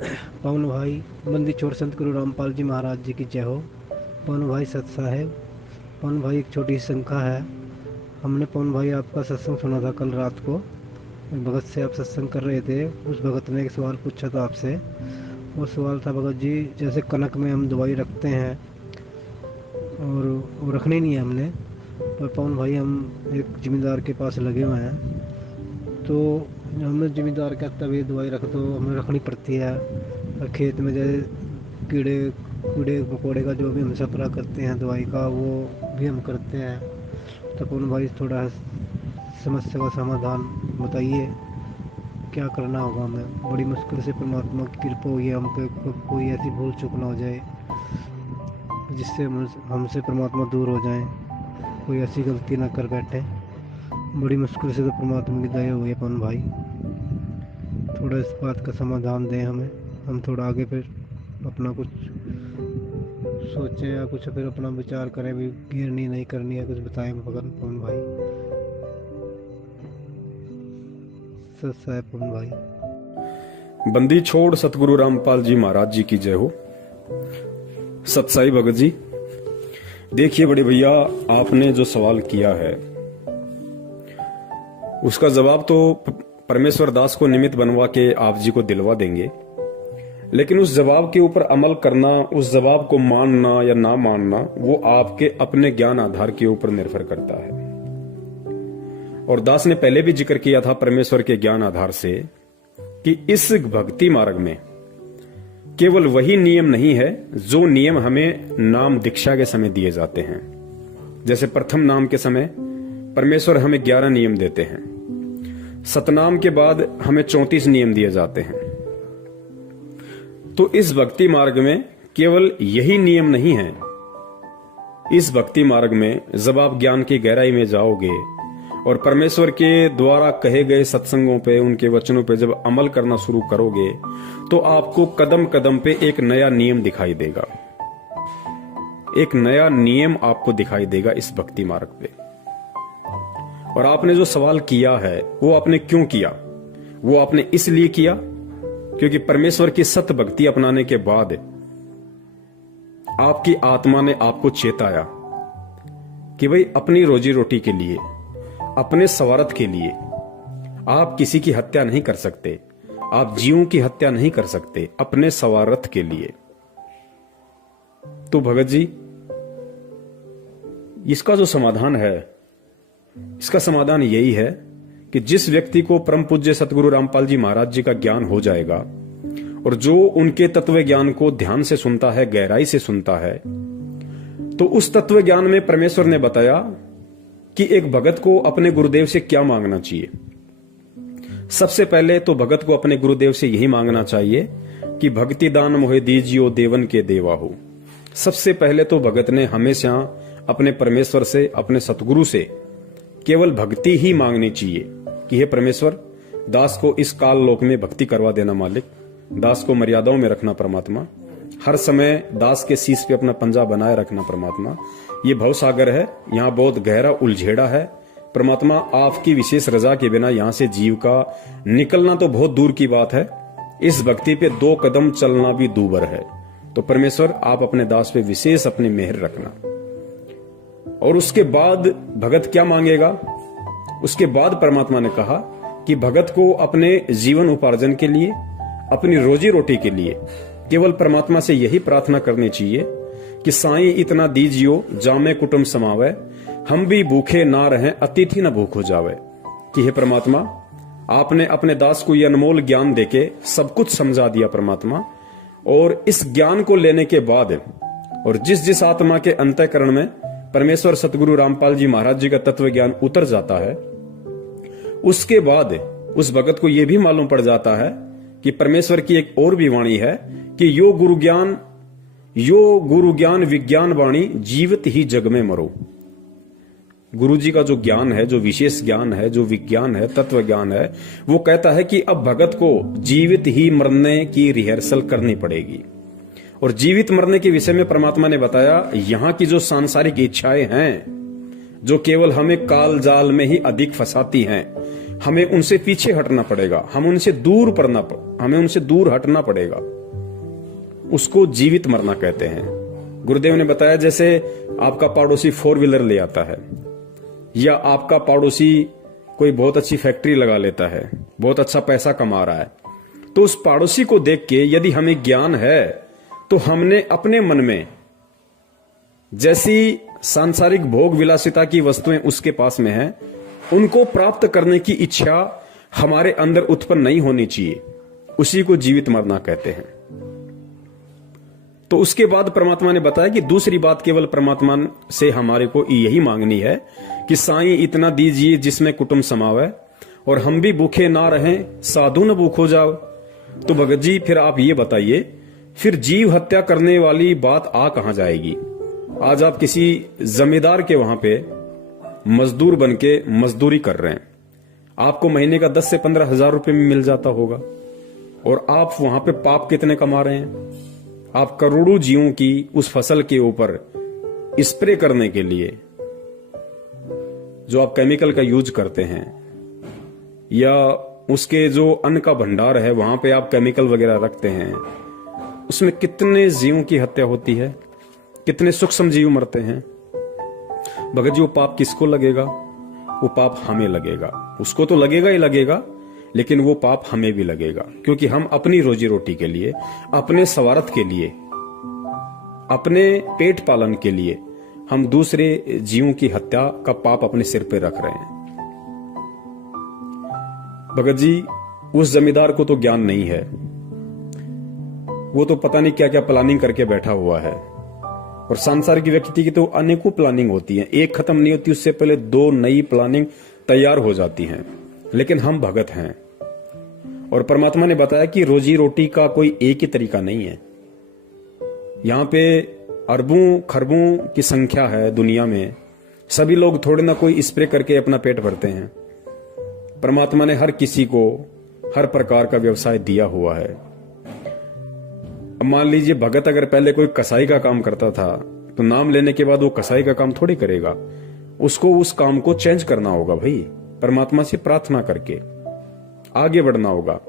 पवन भाई बंदी छोड़ संत गुरु रामपाल जी महाराज जी की जय हो। पवन भाई सत साहेब, पवन भाई एक छोटी सी शंका है। हमने पवन भाई आपका सत्संग सुना था कल रात को। भगत से आप सत्संग कर रहे थे, उस भगत ने एक सवाल पूछा था आपसे। वो सवाल था, भगत जी जैसे कनक में हम दवाई रखते हैं और वो रखनी नहीं है हमने, पर पवन भाई हम एक जिम्मेदार के पास लगे हुए हैं, तो हमने जिम्मेदार कहता है दवाई रख दो, हमें रखनी पड़ती है। और खेत में जैसे कीड़े कीड़े मकोड़े का जो भी हम सफरा करते हैं दवाई का, वो भी हम करते हैं। तो पवन भाई थोड़ा समस्या का समाधान बताइए, क्या करना होगा हमें। बड़ी मुश्किल से परमात्मा की कृपा हुई है हम पे, कोई ऐसी भूल चूक ना हो जाए जिससे हमसे परमात्मा दूर हो जाए, कोई ऐसी गलती ना कर बैठे। बड़ी मुश्किल से तो परमात्मा की दया हुई है पवन भाई, थोड़ा इस बात का समाधान दें हमें। हम थोड़ा आगे फिर अपना कुछ सोचें या कुछ फिर अपना विचार करें, भी गिरनी नहीं करनी है, कुछ बताएं पवन भाई। सत साहेब पवन भाई। बंदी छोड़ सतगुरु रामपाल जी महाराज जी की जय हो। सतसाई भगत जी, देखिए बड़े भैया, आपने जो सवाल किया है उसका जवाब तो परमेश्वर दास को निमित्त बनवा के आप जी को दिलवा देंगे, लेकिन उस जवाब के ऊपर अमल करना, उस जवाब को मानना या ना मानना, वो आपके अपने ज्ञान आधार के ऊपर निर्भर करता है। और दास ने पहले भी जिक्र किया था परमेश्वर के ज्ञान आधार से कि इस भक्ति मार्ग में केवल वही नियम नहीं है जो नियम हमें नाम दीक्षा के समय दिए जाते हैं। जैसे प्रथम नाम के समय परमेश्वर हमें 11 नियम देते हैं, सतनाम के बाद हमें 34 नियम दिए जाते हैं। तो इस भक्ति मार्ग में केवल यही नियम नहीं है। इस भक्ति मार्ग में जब आप ज्ञान की गहराई में जाओगे और परमेश्वर के द्वारा कहे गए सत्संगों पे, उनके वचनों पे जब अमल करना शुरू करोगे तो आपको कदम कदम पे एक नया नियम दिखाई देगा, एक नया नियम आपको दिखाई देगा इस भक्ति मार्ग पे। और आपने जो सवाल किया है वो आपने क्यों किया? वो आपने इसलिए किया क्योंकि परमेश्वर की सत भक्ति अपनाने के बाद आपकी आत्मा ने आपको चेताया कि भाई अपनी रोजी रोटी के लिए, अपने स्वार्थ के लिए आप किसी की हत्या नहीं कर सकते, आप जीवों की हत्या नहीं कर सकते, अपने स्वार्थ के लिए। तो भगत जी, इसका जो समाधान है, इसका समाधान यही है कि जिस व्यक्ति को परम पूज्य सतगुरु रामपाल जी महाराज जी का ज्ञान हो जाएगा और जो उनके तत्व ज्ञान को ध्यान से सुनता है, गहराई से सुनता है, तो उस तत्व ज्ञान में परमेश्वर ने बताया कि एक भगत को अपने गुरुदेव से क्या मांगना चाहिए। सबसे पहले तो भगत को अपने गुरुदेव से यही मांगना चाहिए कि भक्ति दान मोहे दीजियो देवन के देवा हो। सबसे पहले तो भगत ने हमेशा अपने परमेश्वर से, अपने सतगुरु से केवल भक्ति ही मांगनी चाहिए कि हे परमेश्वर, दास को इस काल लोक में भक्ति करवा देना मालिक, दास को मर्यादाओं में रखना परमात्मा, हर समय दास के शीश पे अपना पंजा बनाए रखना परमात्मा। ये भव सागर है, यहाँ बहुत गहरा उलझेड़ा है परमात्मा, आपकी विशेष रजा के बिना यहाँ से जीव का निकलना तो बहुत दूर की बात है, इस भक्ति पे 2 कदम चलना भी दूभर है। तो परमेश्वर आप अपने दास पे विशेष अपनी मेहर रखना। और उसके बाद भगत क्या मांगेगा? उसके बाद परमात्मा ने कहा कि भगत को अपने जीवन उपार्जन के लिए, अपनी रोजी रोटी के लिए केवल परमात्मा से यही प्रार्थना करनी चाहिए कि साईं इतना दीजियो जामे कुटुंब समावे, हम भी भूखे ना रहें अतिथि न भूख हो जावे। कि हे परमात्मा, आपने अपने दास को यह अनमोल ज्ञान देके सब कुछ समझा दिया परमात्मा, और इस ज्ञान को लेने के बाद और जिस जिस आत्मा के अंतःकरण में परमेश्वर सतगुरु रामपाल जी महाराज जी का तत्व ज्ञान उतर जाता है, उसके बाद उस भगत को यह भी मालूम पड़ जाता है कि परमेश्वर की एक और भी वाणी है कि यो गुरु ज्ञान विज्ञान वाणी जीवित ही जग में मरो। गुरु जी का जो ज्ञान है, जो विशेष ज्ञान है, जो विज्ञान है, तत्व ज्ञान है, वो कहता है कि अब भगत को जीवित ही मरने की रिहर्सल करनी पड़ेगी। और जीवित मरने के विषय में परमात्मा ने बताया, यहां की जो सांसारिक इच्छाएं हैं, जो केवल हमें काल जाल में ही अधिक फंसाती हैं, हमें उनसे पीछे हटना पड़ेगा, हमें उनसे दूर हटना पड़ेगा। उसको जीवित मरना कहते हैं। गुरुदेव ने बताया जैसे आपका पड़ोसी 4 व्हीलर ले आता है, या आपका पड़ोसी कोई बहुत अच्छी फैक्ट्री लगा लेता है, बहुत अच्छा पैसा कमा रहा है, तो उस पड़ोसी को देख के यदि हमें ज्ञान है तो हमने अपने मन में जैसी सांसारिक भोग विलासिता की वस्तुएं उसके पास में है, उनको प्राप्त करने की इच्छा हमारे अंदर उत्पन्न नहीं होनी चाहिए। उसी को जीवित मरना कहते हैं। तो उसके बाद परमात्मा ने बताया कि दूसरी बात केवल परमात्मा से हमारे को यही मांगनी है कि साईं इतना दीजिए जिसमें कुटुंब समावे, और हम भी भूखे ना रहें, साधु न भूखो जाओ। तो भगत जी फिर आप ये बताइए, फिर जीव हत्या करने वाली बात आ कहां जाएगी? आज आप किसी जमींदार के वहां पे मजदूर बन के मजदूरी कर रहे हैं, आपको महीने का 10 से 15 हजार रुपए में मिल जाता होगा, और आप वहां पे पाप कितने कमा रहे हैं? आप करोड़ों जीवों की उस फसल के ऊपर स्प्रे करने के लिए जो आप केमिकल का यूज करते हैं, या उसके जो अन्न का भंडार है वहां पे आप केमिकल वगैरह रखते हैं, उसमें कितने जीवों की हत्या होती है, कितने सूक्ष्म जीव मरते हैं। भगत जी वो पाप किसको लगेगा? वो पाप हमें लगेगा। उसको तो लगेगा ही लगेगा, लेकिन वो पाप हमें भी लगेगा, क्योंकि हम अपनी रोजी रोटी के लिए, अपने स्वार्थ के लिए, अपने पेट पालन के लिए हम दूसरे जीवों की हत्या का पाप अपने सिर पे रख रहे हैं। भगत जी उस जमींदार को तो ज्ञान नहीं है, वो तो पता नहीं क्या क्या प्लानिंग करके बैठा हुआ है, और सांसारिक व्यक्ति की तो अनेकों प्लानिंग होती है, एक खत्म नहीं होती, उससे पहले 2 नई प्लानिंग तैयार हो जाती हैं। लेकिन हम भगत हैं, और परमात्मा ने बताया कि रोजी रोटी का कोई एक ही तरीका नहीं है। यहां पे अरबों खरबों की संख्या है दुनिया में, सभी लोग थोड़े ना कोई स्प्रे करके अपना पेट भरते हैं। परमात्मा ने हर किसी को हर प्रकार का व्यवसाय दिया हुआ है। अब मान लीजिए भगत अगर पहले कोई कसाई का काम करता था, तो नाम लेने के बाद वो कसाई का काम थोड़ी करेगा, उसको उस काम को चेंज करना होगा भाई, परमात्मा से प्रार्थना करके आगे बढ़ना होगा।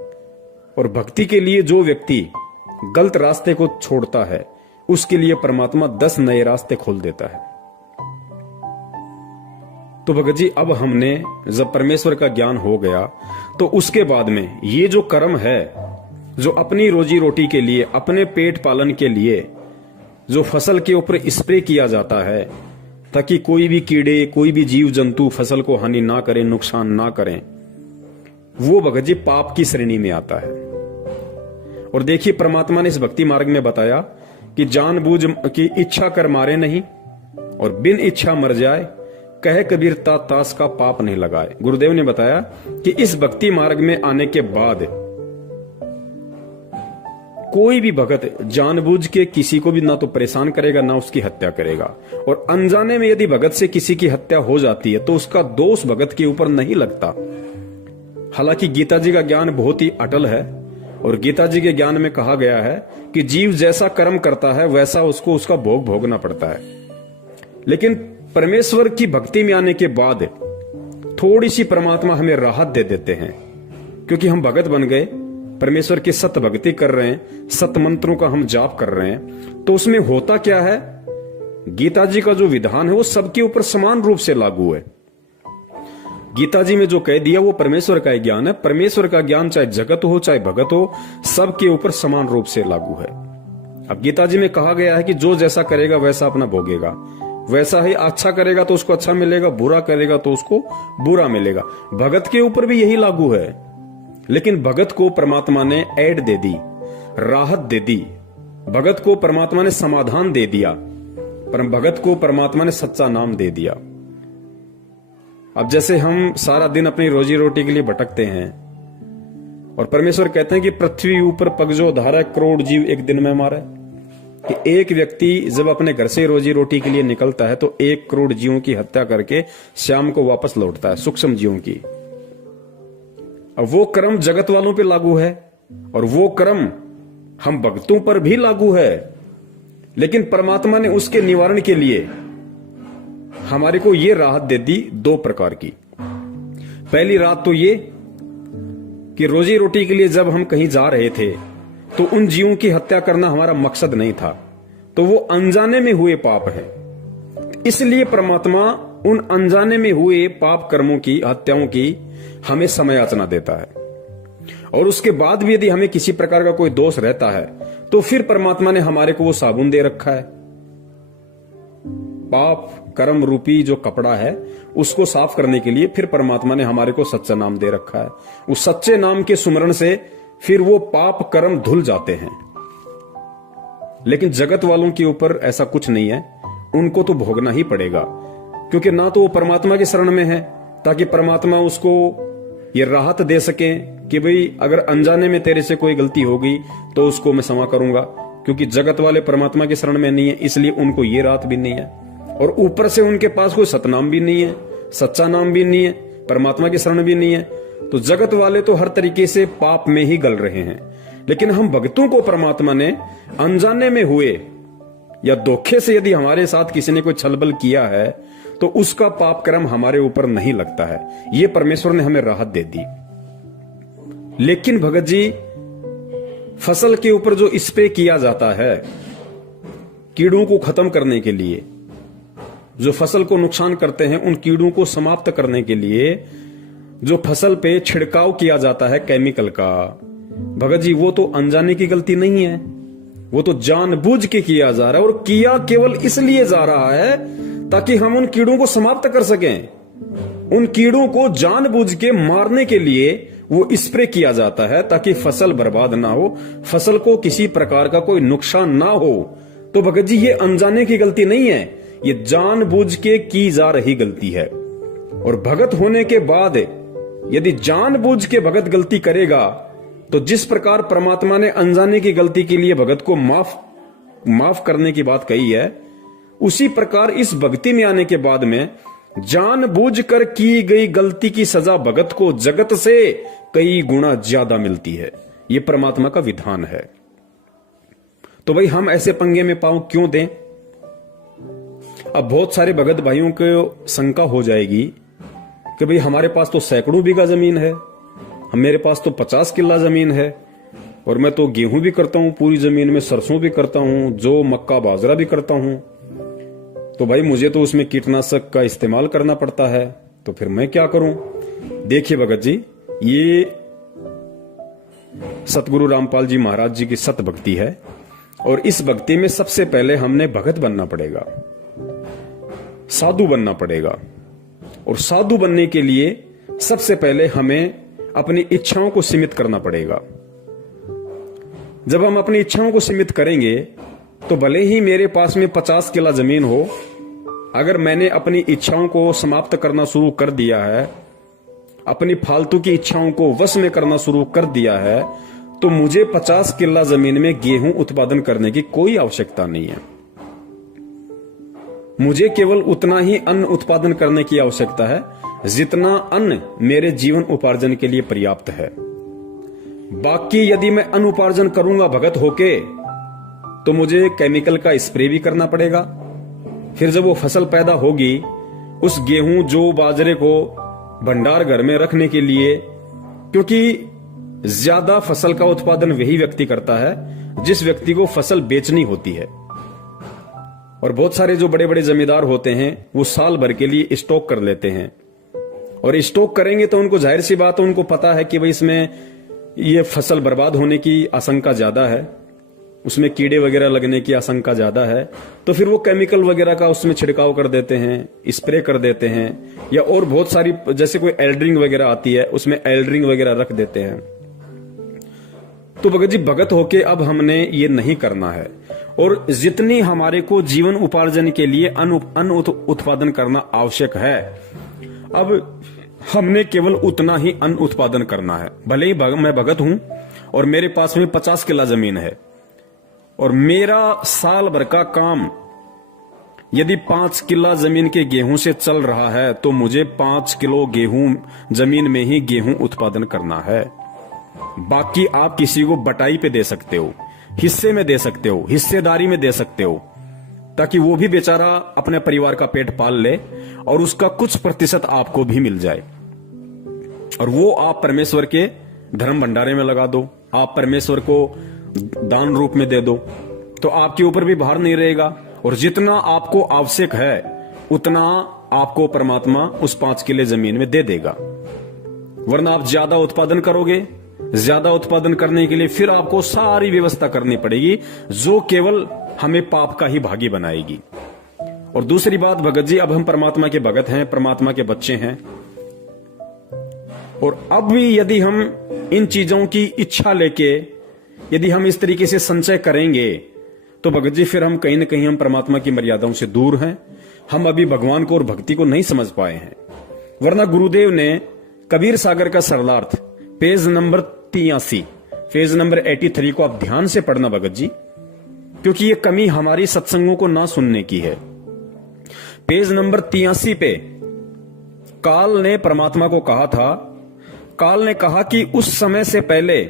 और भक्ति के लिए जो व्यक्ति गलत रास्ते को छोड़ता है, उसके लिए परमात्मा 10 नए रास्ते खोल देता है। तो भगत जी अब हमने जब परमेश्वर का ज्ञान हो गया, तो उसके बाद में ये जो कर्म है, जो अपनी रोजी रोटी के लिए, अपने पेट पालन के लिए जो फसल के ऊपर स्प्रे किया जाता है, ताकि कोई भी कीड़े, कोई भी जीव जंतु फसल को हानि ना करें, नुकसान ना करें, वो भगत जी पाप की श्रेणी में आता है। और देखिए परमात्मा ने इस भक्ति मार्ग में बताया कि जानबूझ की इच्छा कर मारे नहीं, और बिन इच्छा मर जाए, कहे कबीर तास का पाप नहीं लगाए। गुरुदेव ने बताया कि इस भक्ति मार्ग में आने के बाद कोई भी भगत जानबूझ के किसी को भी ना तो परेशान करेगा, ना उसकी हत्या करेगा। और अनजाने में यदि भगत से किसी की हत्या हो जाती है, तो उसका दोष भगत के ऊपर नहीं लगता। हालांकि गीता जी का ज्ञान बहुत ही अटल है, और गीता जी के ज्ञान में कहा गया है कि जीव जैसा कर्म करता है वैसा उसको उसका भोग भोगना पड़ता है। लेकिन परमेश्वर की भक्ति में आने के बाद थोड़ी सी परमात्मा हमें राहत दे देते हैं, क्योंकि हम भगत बन गए, परमेश्वर की सत भक्ति कर रहे हैं, सत मंत्रों का हम जाप कर रहे हैं। तो उसमें होता क्या है, गीता जी का जो विधान है वो सबके ऊपर समान रूप से लागू है। गीता जी में जो कह दिया वो परमेश्वर का ज्ञान है। परमेश्वर का ज्ञान चाहे जगत हो चाहे भगत हो, सबके ऊपर समान रूप से लागू है। अब गीता जी में कहा गया है कि जो जैसा करेगा वैसा अपना भोगेगा, वैसा ही अच्छा करेगा तो उसको अच्छा मिलेगा, बुरा करेगा तो उसको बुरा मिलेगा। भगत के ऊपर भी यही लागू है। लेकिन भगत को परमात्मा ने ऐड दे दी, राहत दे दी, भगत को परमात्मा ने समाधान दे दिया, पर भगत को परमात्मा ने सच्चा नाम दे दिया। अब जैसे हम सारा दिन अपनी रोजी रोटी के लिए भटकते हैं, और परमेश्वर कहते हैं कि पृथ्वी ऊपर पग जो धारा करोड़ जीव एक दिन में मारे, कि एक व्यक्ति जब अपने घर से रोजी रोटी के लिए निकलता है तो 1 करोड़ जीवों की हत्या करके शाम को वापस लौटता है, सूक्ष्म जीवों की। अब वो कर्म जगत वालों पे लागू है, और वो कर्म हम भक्तों पर भी लागू है। लेकिन परमात्मा ने उसके निवारण के लिए हमारे को ये राहत दे दी 2 प्रकार की। पहली रात तो ये कि रोजी रोटी के लिए जब हम कहीं जा रहे थे तो उन जीवों की हत्या करना हमारा मकसद नहीं था, तो वो अनजाने में हुए पाप है। इसलिए परमात्मा उन अनजाने में हुए पाप कर्मों की, हत्याओं की हमें समयाचना देता है। और उसके बाद भी यदि हमें किसी प्रकार का कोई दोष रहता है तो फिर परमात्मा ने हमारे को वो साबुन दे रखा है, पाप कर्म रूपी जो कपड़ा है उसको साफ करने के लिए फिर परमात्मा ने हमारे को सच्चा नाम दे रखा है। उस सच्चे नाम के सुमरण से फिर वो पाप कर्म धुल जाते हैं। लेकिन जगत वालों के ऊपर ऐसा कुछ नहीं है, उनको तो भोगना ही पड़ेगा, क्योंकि ना तो वो परमात्मा के शरण में है ताकि परमात्मा उसको ये राहत दे सके कि भाई अगर अनजाने में तेरे से कोई गलती हो गई तो उसको मैं क्षमा करूंगा, क्योंकि जगत वाले परमात्मा के शरण में नहीं है, इसलिए उनको ये राहत भी नहीं है। और ऊपर से उनके पास कोई सतनाम भी नहीं है, सच्चा नाम भी नहीं है, परमात्मा के शरण भी नहीं है, तो जगत वाले तो हर तरीके से पाप में ही गल रहे हैं। लेकिन हम भक्तों को परमात्मा ने अनजाने में हुए या धोखे से यदि हमारे साथ किसी ने कोई छलबल किया है तो उसका पाप कर्म हमारे ऊपर नहीं लगता है, ये परमेश्वर ने हमें राहत दे दी। लेकिन भगत जी, फसल के ऊपर जो स्प्रे किया जाता है कीड़ों को खत्म करने के लिए, जो फसल को नुकसान करते हैं उन कीड़ों को समाप्त करने के लिए जो फसल पे छिड़काव किया जाता है केमिकल का, भगत जी वो तो अनजाने की गलती नहीं है, वो तो जानबूझ के किया जा रहा है। और किया केवल इसलिए जा रहा है ताकि हम उन कीड़ों को समाप्त कर सकें। उन कीड़ों को जानबूझ के मारने के लिए वो स्प्रे किया जाता है ताकि फसल बर्बाद ना हो, फसल को किसी प्रकार का कोई नुकसान ना हो। तो भगत जी ये अनजाने की गलती नहीं है, ये जानबूझ के की जा रही गलती है। और भगत होने के बाद यदि जानबूझ के भगत गलती करेगा तो जिस प्रकार परमात्मा ने अनजाने की गलती के लिए भगत को माफ करने की बात कही है, उसी प्रकार इस भक्ति में आने के बाद में जानबूझकर की गई गलती की सजा भगत को जगत से कई गुना ज्यादा मिलती है। यह परमात्मा का विधान है। तो भाई हम ऐसे पंगे में पांव क्यों दें? अब बहुत सारे भगत भाइयों को शंका हो जाएगी कि भाई हमारे पास तो सैकड़ों बीघा जमीन है, मेरे पास तो 50 किला जमीन है, और मैं तो गेहूं भी करता हूं, पूरी जमीन में सरसों भी करता हूं, जो मक्का बाजरा भी करता हूं, तो भाई मुझे तो उसमें कीटनाशक का इस्तेमाल करना पड़ता है, तो फिर मैं क्या करूं? देखिए भगत जी, ये सतगुरु रामपाल जी महाराज जी की सत भक्ति है, और इस भक्ति में सबसे पहले हमने भगत बनना पड़ेगा, साधु बनना पड़ेगा। और साधु बनने के लिए सबसे पहले हमें अपनी इच्छाओं को सीमित करना पड़ेगा। जब हम अपनी इच्छाओं को सीमित करेंगे तो भले ही मेरे पास में 50 किला जमीन हो, अगर मैंने अपनी इच्छाओं को समाप्त करना शुरू कर दिया है, अपनी फालतू की इच्छाओं को वश में करना शुरू कर दिया है, तो मुझे 50 किला जमीन में गेहूं उत्पादन करने की कोई आवश्यकता नहीं है। मुझे केवल उतना ही अन्न उत्पादन करने की आवश्यकता है जितना अन्न मेरे जीवन उपार्जन के लिए पर्याप्त है। बाकी यदि मैं अन्न उपार्जन करूंगा भगत होके तो मुझे केमिकल का स्प्रे भी करना पड़ेगा। फिर जब वो फसल पैदा होगी, उस गेहूं जो बाजरे को भंडार घर में रखने के लिए, क्योंकि ज्यादा फसल का उत्पादन वही व्यक्ति करता है जिस व्यक्ति को फसल बेचनी होती है। और बहुत सारे जो बड़े बड़े जमींदार होते हैं वो साल भर के लिए स्टॉक कर लेते हैं, और स्टॉक करेंगे तो उनको जाहिर सी बात है, उनको पता है कि भाई इसमें ये फसल बर्बाद होने की आशंका ज्यादा है, उसमें कीड़े वगैरह लगने की आशंका ज्यादा है, तो फिर वो केमिकल वगैरह का उसमें छिड़काव कर देते हैं, स्प्रे कर देते हैं, या और बहुत सारी जैसे कोई एल्ड्रिंग वगैरह आती है उसमें एल्ड्रिंग वगैरह रख देते हैं। तो भगत जी, भगत होके अब हमने ये नहीं करना है। और जितनी हमारे को जीवन उपार्जन के लिए अन्न उत्पादन करना आवश्यक है, अब हमने केवल उतना ही अन्न उत्पादन करना है। भले ही मैं भगत हूं और मेरे पास में 50 किला जमीन है, और मेरा साल भर का काम यदि 5 किला जमीन के गेहूं से चल रहा है तो मुझे 5 किलो गेहूं जमीन में ही गेहूं उत्पादन करना है। बाकी आप किसी को बटाई पे दे सकते हो, हिस्से में दे सकते हो, हिस्सेदारी में दे सकते हो, ताकि वो भी बेचारा अपने परिवार का पेट पाल ले और उसका कुछ प्रतिशत आपको भी मिल जाए। और वो आप परमेश्वर के धर्म भंडारे में लगा दो, आप परमेश्वर को दान रूप में दे दो, तो आपके ऊपर भी भार नहीं रहेगा। और जितना आपको आवश्यक है उतना आपको परमात्मा उस 5 किले जमीन में दे देगा। वरना आप ज्यादा उत्पादन करोगे, ज्यादा उत्पादन करने के लिए फिर आपको सारी व्यवस्था करनी पड़ेगी, जो केवल हमें पाप का ही भागी बनाएगी। और दूसरी बात भगत जी, अब हम परमात्मा के भगत हैं, परमात्मा के बच्चे हैं, और अब भी यदि हम इन चीजों की इच्छा लेके यदि हम इस तरीके से संचय करेंगे तो भगत जी फिर हम कहीं ना कहीं हम परमात्मा की मर्यादाओं से दूर हैं। हम अभी भगवान को और भक्ति को नहीं समझ पाए हैं। वरना गुरुदेव ने कबीर सागर का सरलार्थ पेज नंबर 83, पेज नंबर 83 को आप ध्यान से पढ़ना भगत जी, क्योंकि ये कमी हमारी सत्संगों को ना सुनने की है। पेज नंबर 83 पे काल ने परमात्मा को कहा था, काल ने कहा कि उस समय से पहले,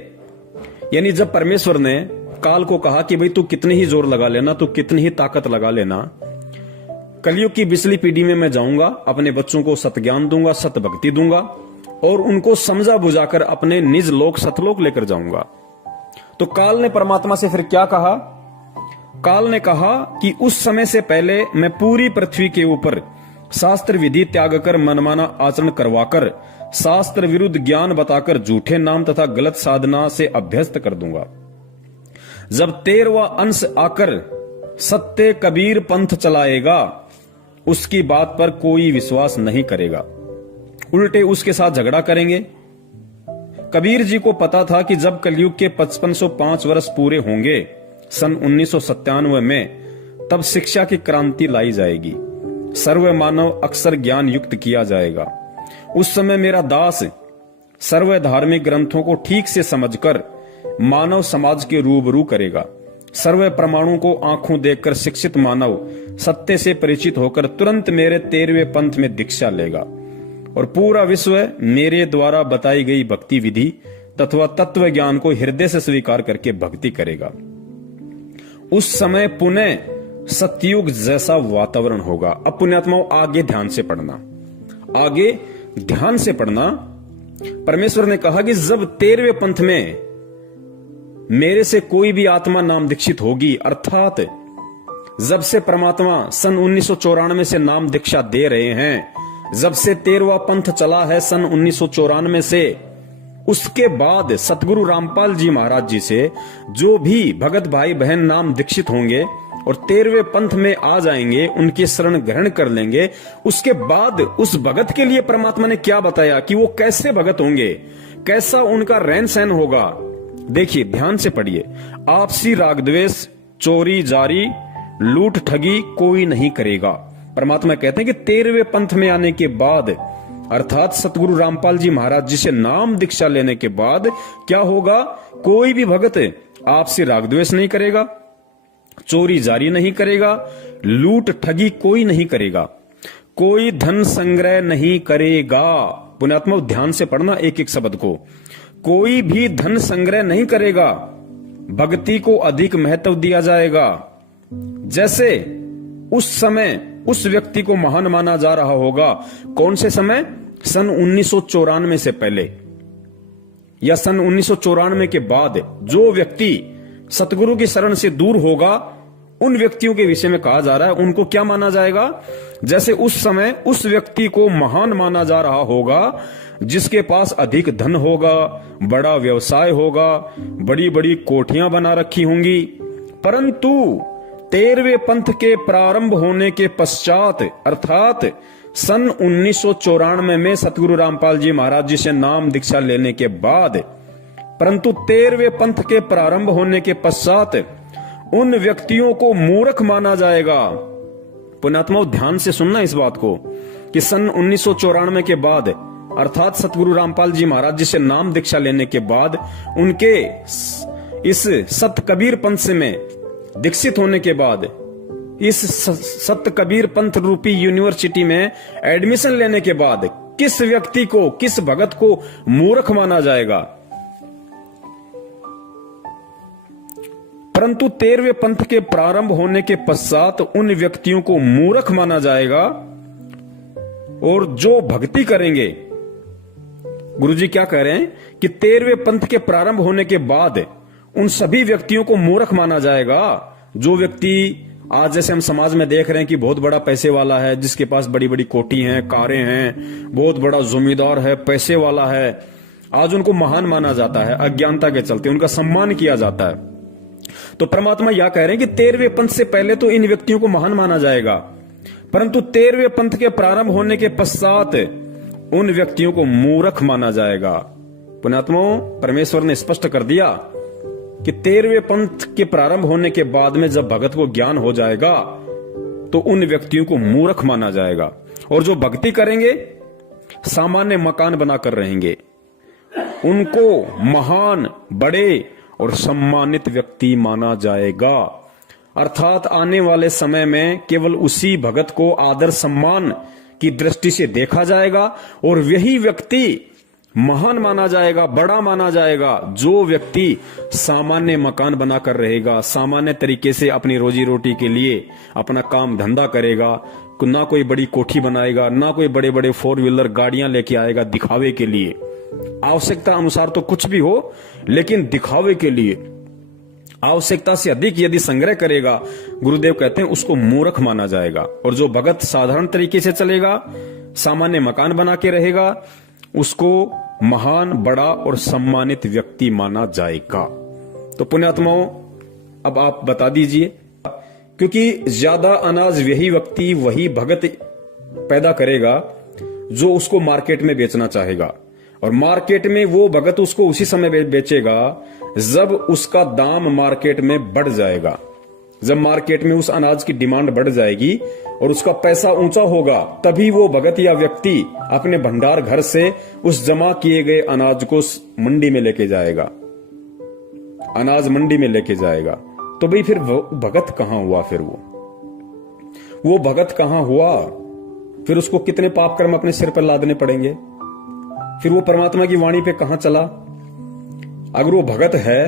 यानी जब परमेश्वर ने काल को कहा कि भाई तू कितनी ही जोर लगा लेना, तू कितनी ही ताकत लगा लेना, कलयुग की बिचली पीढ़ी में मैं जाऊंगा, अपने बच्चों को सतज्ञान दूंगा, सत भक्ति दूंगा और उनको समझा बुझाकर अपने निज लोक सतलोक लेकर जाऊंगा। तो काल ने परमात्मा से फिर क्या कहा? काल ने कहा कि उस समय से पहले मैं पूरी पृथ्वी के ऊपर शास्त्र विधि त्याग कर मनमाना आचरण करवाकर शास्त्र विरुद्ध ज्ञान बताकर झूठे नाम तथा गलत साधना से अभ्यस्त कर दूंगा। जब 13वां अंश आकर सत्य कबीर पंथ चलाएगा, उसकी बात पर कोई विश्वास नहीं करेगा, उल्टे उसके साथ झगड़ा करेंगे। कबीर जी को पता था कि जब कलयुग के 5505 वर्ष पूरे होंगे सन 1997 में, तब शिक्षा की क्रांति लाई जाएगी, सर्व मानव अक्षर ज्ञान युक्त किया जाएगा। उस समय मेरा दास सर्व धार्मिक ग्रंथों को ठीक से समझकर मानव समाज के रूबरू करेगा। सर्व प्रमाणों को आंखों देखकर शिक्षित मानव सत्य से परिचित होकर तुरंत मेरे 13वें पंथ में दीक्षा लेगा और पूरा विश्व मेरे द्वारा बताई गई भक्ति विधि तथा तत्व ज्ञान को हृदय से स्वीकार करके भक्ति करेगा। उस समय पुनः सतयुग जैसा वातावरण होगा। अब पुण्यात्माओं आगे ध्यान से पढ़ना, आगे ध्यान से पढ़ना। परमेश्वर ने कहा कि जब 13वें पंथ में मेरे से कोई भी आत्मा नाम दीक्षित होगी, अर्थात जब से परमात्मा सन 1994 से नाम दीक्षा दे रहे हैं, जब से 13वां पंथ चला है सन 1994 से, उसके बाद सतगुरु रामपाल जी महाराज जी से जो भी भगत भाई बहन नाम दीक्षित होंगे और 13वें पंथ में आ जाएंगे, उनकी शरण ग्रहण कर लेंगे, उसके बाद उस भगत के लिए परमात्मा ने क्या बताया कि वो कैसे भगत होंगे, कैसा उनका रहन सहन होगा। देखिए ध्यान से पढ़िए। आपसी राग द्वेष, चोरी जारी, लूट ठगी कोई नहीं करेगा। परमात्मा कहते हैं कि 13वें पंथ में आने के बाद, अर्थात सतगुरु रामपाल जी महाराज जी से नाम दीक्षा लेने के बाद क्या होगा? कोई भी भगत आपसी राग द्वेष नहीं करेगा, चोरी जारी नहीं करेगा, लूट ठगी कोई नहीं करेगा, कोई धन संग्रह नहीं करेगा। पुण्यात्मा ध्यान से पढ़ना एक एक शब्द को। कोई भी धन संग्रह नहीं करेगा, भक्ति को अधिक महत्व दिया जाएगा। जैसे उस समय उस व्यक्ति को महान माना जा रहा होगा, कौन से समय? सन 1994 से पहले या सन 1994 के बाद जो व्यक्ति सतगुरु की शरण से दूर होगा, उन व्यक्तियों के विषय में कहा जा रहा है, उनको क्या माना जाएगा? जैसे उस समय उस व्यक्ति को महान माना जा रहा होगा जिसके पास अधिक धन होगा, बड़ा व्यवसाय होगा, बड़ी बड़ी कोठियां बना रखी होंगी। परंतु 13वें पंथ के प्रारंभ होने के पश्चात, अर्थात सन 1994 में सतगुरु रामपाल जी महाराज जी से नाम दीक्षा लेने के बाद, परंतु 13वें पंथ के प्रारंभ होने के पश्चात उन व्यक्तियों को मूर्ख माना जाएगा। पुण्यात्माओं ध्यान से सुनना इस बात को कि सन 1994 के बाद, अर्थात सतगुरु रामपाल जी महाराज जी से नाम दीक्षा लेने के बाद, उनके इस सत कबीर पंथ से में दीक्षित होने के बाद, इस सत कबीर पंथ रूपी यूनिवर्सिटी में एडमिशन लेने के बाद किस व्यक्ति को, किस भगत को मूर्ख माना जाएगा? परंतु 13वें पंथ के प्रारंभ होने के पश्चात उन व्यक्तियों को मूर्ख माना जाएगा और जो भक्ति करेंगे गुरुजी क्या कह रहे हैं कि 13वें पंथ के प्रारंभ होने के बाद उन सभी व्यक्तियों को मूर्ख माना जाएगा जो व्यक्ति आज जैसे हम समाज में देख रहे हैं कि बहुत बड़ा पैसे वाला है, जिसके पास बड़ी बड़ी कोठी हैं, कारें हैं, बहुत बड़ा जमींदार है, पैसे वाला है, आज उनको महान माना जाता है। अज्ञानता के चलते उनका सम्मान किया जाता है। तो परमात्मा यह कह रहे हैं कि 13वें पंथ से पहले तो इन व्यक्तियों को महान माना जाएगा, परंतु 13वें पंथ के प्रारंभ होने के पश्चात उन व्यक्तियों को मूर्ख माना जाएगा। पुण्यात्माओं, परमेश्वर ने स्पष्ट कर दिया कि 13वें पंथ के प्रारंभ होने के बाद में जब भगत को ज्ञान हो जाएगा तो उन व्यक्तियों को मूर्ख माना जाएगा, और जो भक्ति करेंगे सामान्य मकान बनाकर रहेंगे, उनको महान, बड़े और सम्मानित व्यक्ति माना जाएगा। अर्थात आने वाले समय में केवल उसी भगत को आदर सम्मान की दृष्टि से देखा जाएगा और वही व्यक्ति महान माना जाएगा, बड़ा माना जाएगा, जो व्यक्ति सामान्य मकान बनाकर रहेगा, सामान्य तरीके से अपनी रोजी रोटी के लिए अपना काम धंधा करेगा, ना कोई बड़ी कोठी बनाएगा, ना कोई बड़े बड़े 4 व्हीलर गाड़ियां लेके आएगा दिखावे के लिए। आवश्यकता अनुसार तो कुछ भी हो, लेकिन दिखावे के लिए आवश्यकता से अधिक यदि संग्रह करेगा, गुरुदेव कहते हैं उसको मूर्ख माना जाएगा। और जो भगत साधारण तरीके से चलेगा, सामान्य मकान बना के रहेगा, उसको महान, बड़ा और सम्मानित व्यक्ति माना जाएगा। तो पुण्यात्माओं, अब आप बता दीजिए, क्योंकि ज्यादा अनाज वही व्यक्ति, वही भगत पैदा करेगा जो उसको मार्केट में बेचना चाहेगा, और मार्केट में वो भगत उसको उसी समय बेचेगा जब उसका दाम मार्केट में बढ़ जाएगा। जब मार्केट में उस अनाज की डिमांड बढ़ जाएगी और उसका पैसा ऊंचा होगा, तभी वो भगत या व्यक्ति अपने भंडार घर से उस जमा किए गए अनाज को मंडी में लेके जाएगा, अनाज मंडी में लेके जाएगा। तो भाई फिर वो भगत कहां हुआ? फिर वो भगत कहां हुआ? फिर उसको कितने पाप कर्म अपने सिर पर लादने पड़ेंगे? फिर वो परमात्मा की वाणी पे कहां चला? अगर वो भगत है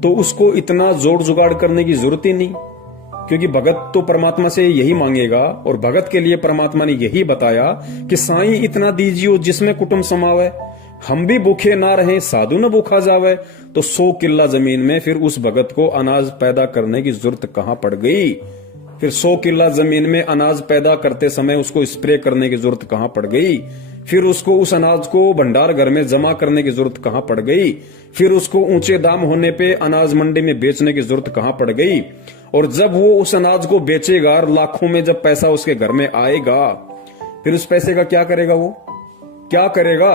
तो उसको इतना जोड़ जुगाड़ करने की जरूरत ही नहीं, क्योंकि भगत तो परमात्मा से यही मांगेगा, और भगत के लिए परमात्मा ने यही बताया कि साईं इतना दीजियो जिसमें कुटुंब समावे, हम भी भूखे ना रहें साधु न भूखा जावे। तो 100 किल्ला जमीन में फिर उस भगत को अनाज पैदा करने की जरूरत कहां पड़ गई? फिर 100 किल्ला जमीन में अनाज पैदा करते समय उसको स्प्रे करने की जरूरत कहां पड़ गई? फिर उसको उस अनाज को भंडार घर में जमा करने की जरूरत कहां पड़ गई? फिर उसको ऊंचे दाम होने पे अनाज मंडी में बेचने की जरूरत कहां पड़ गई? और जब वो उस अनाज को बेचेगा, लाखों में जब पैसा उसके घर में आएगा, फिर उस पैसे का क्या करेगा? वो क्या करेगा?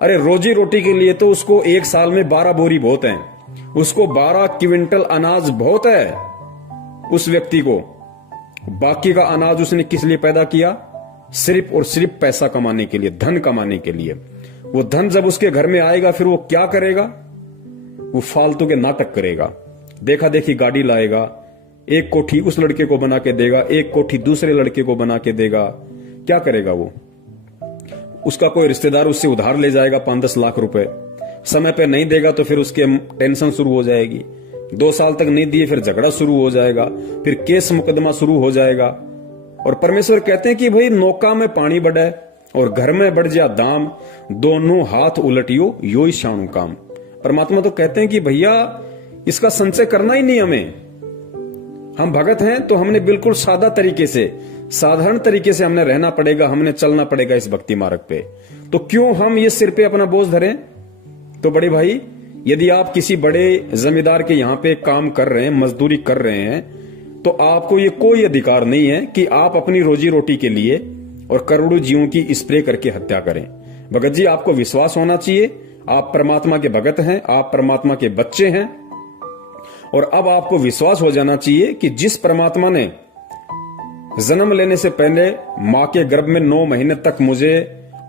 अरे रोजी रोटी के लिए तो उसको एक साल में 12 बोरी बहुत है, उसको 12 क्विंटल अनाज बहुत है उस व्यक्ति को। बाकी का अनाज उसने किस लिए पैदा किया? सिर्फ और सिर्फ पैसा कमाने के लिए, धन कमाने के लिए। वो धन जब उसके घर में आएगा, फिर वो क्या करेगा? वो फालतू के नाटक करेगा, देखा देखी गाड़ी लाएगा, एक कोठी उस लड़के को बना के देगा, एक कोठी दूसरे लड़के को बना के देगा। क्या करेगा वो? उसका कोई रिश्तेदार उससे उधार ले जाएगा 5-10 लाख रुपए, समय पे नहीं देगा तो फिर उसके टेंशन शुरू हो जाएगी, 2 साल तक नहीं दिए फिर झगड़ा शुरू हो जाएगा, फिर केस मुकदमा शुरू हो जाएगा। और परमेश्वर कहते हैं कि भाई नौका में पानी बढ़े और घर में बढ़ जा दाम, दोनों हाथ उलटियो यो ही शाणु काम। परमात्मा तो कहते हैं कि भैया इसका संचय करना ही नहीं हमें, हम भगत हैं तो हमने बिल्कुल सादा तरीके से, साधारण तरीके से हमने रहना पड़ेगा, हमने चलना पड़ेगा इस भक्ति मार्ग पे। तो क्यों हम ये सिर पे अपना बोझ धरें? तो बड़े भाई, यदि आप किसी बड़े जमींदार के यहां पे काम कर रहे हैं, मजदूरी कर रहे हैं, तो आपको ये कोई अधिकार नहीं है कि आप अपनी रोजी रोटी के लिए और करोड़ों जीवों की स्प्रे करके हत्या करें। भगत जी, आपको विश्वास होना चाहिए, आप परमात्मा के भगत हैं, आप परमात्मा के बच्चे हैं, और अब आपको विश्वास हो जाना चाहिए कि जिस परमात्मा ने जन्म लेने से पहले मां के गर्भ में 9 महीने तक मुझे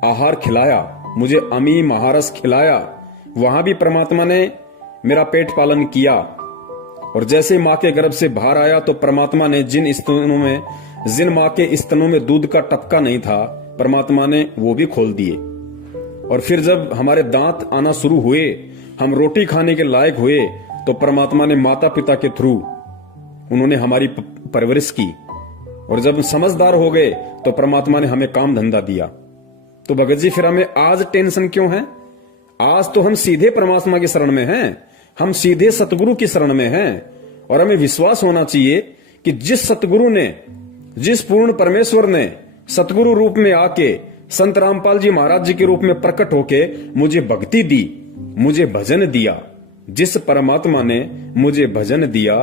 आहार खिलाया, मुझे अमी महारस खिलाया, वहां भी परमात्मा ने मेरा पेट पालन किया। और जैसे मां के गर्भ से बाहर आया तो परमात्मा ने जिन मां के स्तनों में दूध का टपका नहीं था, परमात्मा ने वो भी खोल दिए। और फिर जब हमारे दांत आना शुरू हुए, हम रोटी खाने के लायक हुए, तो परमात्मा ने माता पिता के थ्रू उन्होंने हमारी परवरिश की। और जब समझदार हो गए तो परमात्मा ने हमें काम धंधा दिया। तो भगत जी, फिर हमें आज टेंशन क्यों है? आज तो हम सीधे परमात्मा की शरण में हैं, हम सीधे सतगुरु की शरण में हैं। और हमें विश्वास होना चाहिए कि जिस सतगुरु ने, जिस पूर्ण परमेश्वर ने सतगुरु रूप में आके संत रामपाल जी महाराज जी के रूप में प्रकट होके मुझे भक्ति दी, मुझे भजन दिया, जिस परमात्मा ने मुझे भजन दिया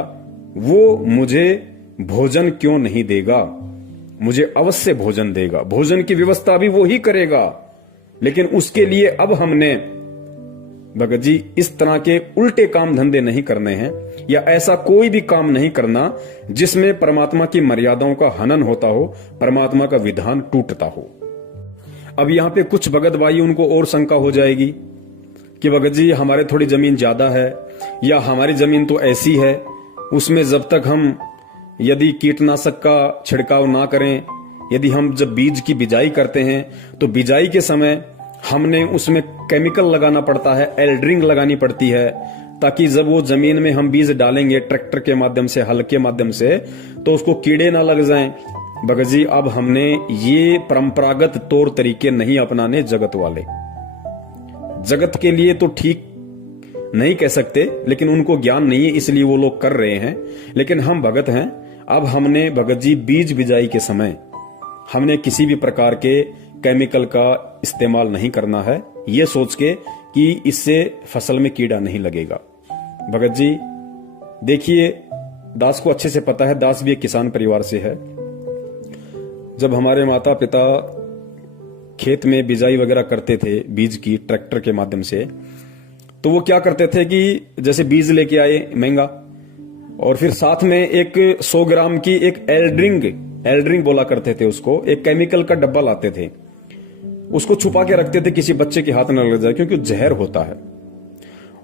वो मुझे भोजन क्यों नहीं देगा? मुझे अवश्य भोजन देगा। भोजन की व्यवस्था भी वो ही करेगा। लेकिन उसके लिए अब हमने भगत जी इस तरह के उल्टे काम धंधे नहीं करने हैं, या ऐसा कोई भी काम नहीं करना जिसमें परमात्मा की मर्यादाओं का हनन होता हो, परमात्मा का विधान टूटता हो। अब यहां पे कुछ भगत भाई उनको और शंका हो जाएगी कि भगत जी हमारे थोड़ी जमीन ज्यादा है, या हमारी जमीन तो ऐसी है, उसमें जब तक हम यदि कीटनाशक का छिड़काव ना करें, यदि हम जब बीज की बिजाई करते हैं तो बिजाई के समय हमने उसमें केमिकल लगाना पड़ता है, एल्ड्रिंग लगानी पड़ती है, ताकि जब वो जमीन में हम बीज डालेंगे ट्रैक्टर के माध्यम से, हल के माध्यम से, तो उसको कीड़े ना लग जाएं। भगत जी अब हमने ये परंपरागत तौर तरीके नहीं अपनाने जगत वाले। जगत के लिए तो ठीक नहीं कह सकते, लेकिन उनको ज्ञान नहीं है इसलिए वो लोग कर रहे हैं। लेकिन हम भगत हैं, अब हमने भगत जी बीज बिजाई के समय हमने किसी भी प्रकार के केमिकल का इस्तेमाल नहीं करना है, ये सोच के कि इससे फसल में कीड़ा नहीं लगेगा। भगत जी देखिए, दास को अच्छे से पता है, दास भी एक किसान परिवार से है। जब हमारे माता पिता खेत में बिजाई वगैरह करते थे बीज की ट्रैक्टर के माध्यम से, तो वो क्या करते थे कि जैसे बीज लेके आए महंगा, और फिर साथ में एक 100 ग्राम की एक एल्ड्रिंग बोला करते थे उसको, एक केमिकल का डब्बा लाते थे, उसको छुपा के रखते थे किसी बच्चे के हाथ न लग जाए, क्योंकि जहर होता है।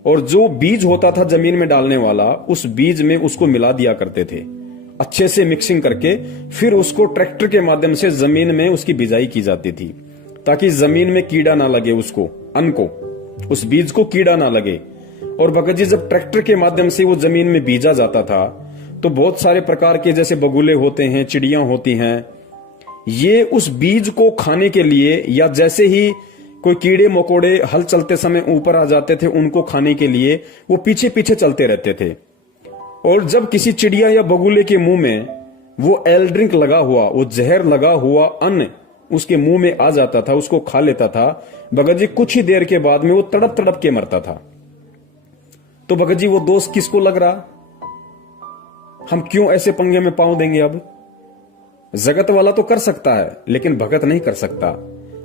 और जो बीज होता था जमीन में डालने वाला, उस बीज में उसको मिला दिया करते थे अच्छे से मिक्सिंग करके, फिर उसको ट्रैक्टर के माध्यम से जमीन में उसकी बिजाई की जाती थी, ताकि जमीन में कीड़ा ना लगे, उसको अन्न को, उस बीज को कीड़ा ना लगे। और भगत जी जब ट्रैक्टर के माध्यम से वो जमीन में बीजा जाता था, तो बहुत सारे प्रकार के जैसे बगुले होते हैं, चिड़ियां होती हैं, ये उस बीज को खाने के लिए, या जैसे ही कोई कीड़े मकोड़े हल चलते समय ऊपर आ जाते थे, उनको खाने के लिए वो पीछे पीछे चलते रहते थे। और जब किसी चिड़िया या बगुले के मुंह में वो एल्ड्रिंक लगा हुआ, वो जहर लगा हुआ अन्न उसके मुंह में आ जाता था, उसको खा लेता था, भगत जी कुछ ही देर के बाद में वो तड़प तड़प के मरता था। तो भगत जी वो दोष किसको लग रहा? हम क्यों ऐसे पंगे में पांव देंगे? अब जगत वाला तो कर सकता है, लेकिन भगत नहीं कर सकता।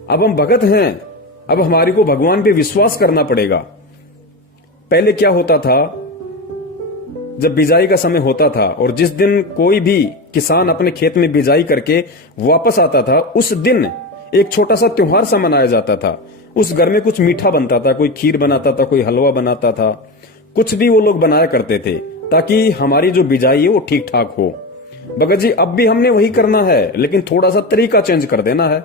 अब हम भगत हैं, अब हमारी को भगवान पे विश्वास करना पड़ेगा। पहले क्या होता था, जब बिजाई का समय होता था और जिस दिन कोई भी किसान अपने खेत में बिजाई करके वापस आता था, उस दिन एक छोटा सा त्योहार सा मनाया जाता था। उस घर में कुछ मीठा बनता था, कोई खीर बनाता था, कोई हलवा बनाता था, कुछ भी वो लोग बनाया करते थे, ताकि हमारी जो बिजाई है वो ठीक ठाक हो। भगत जी अब भी हमने वही करना है, लेकिन थोड़ा सा तरीका चेंज कर देना है।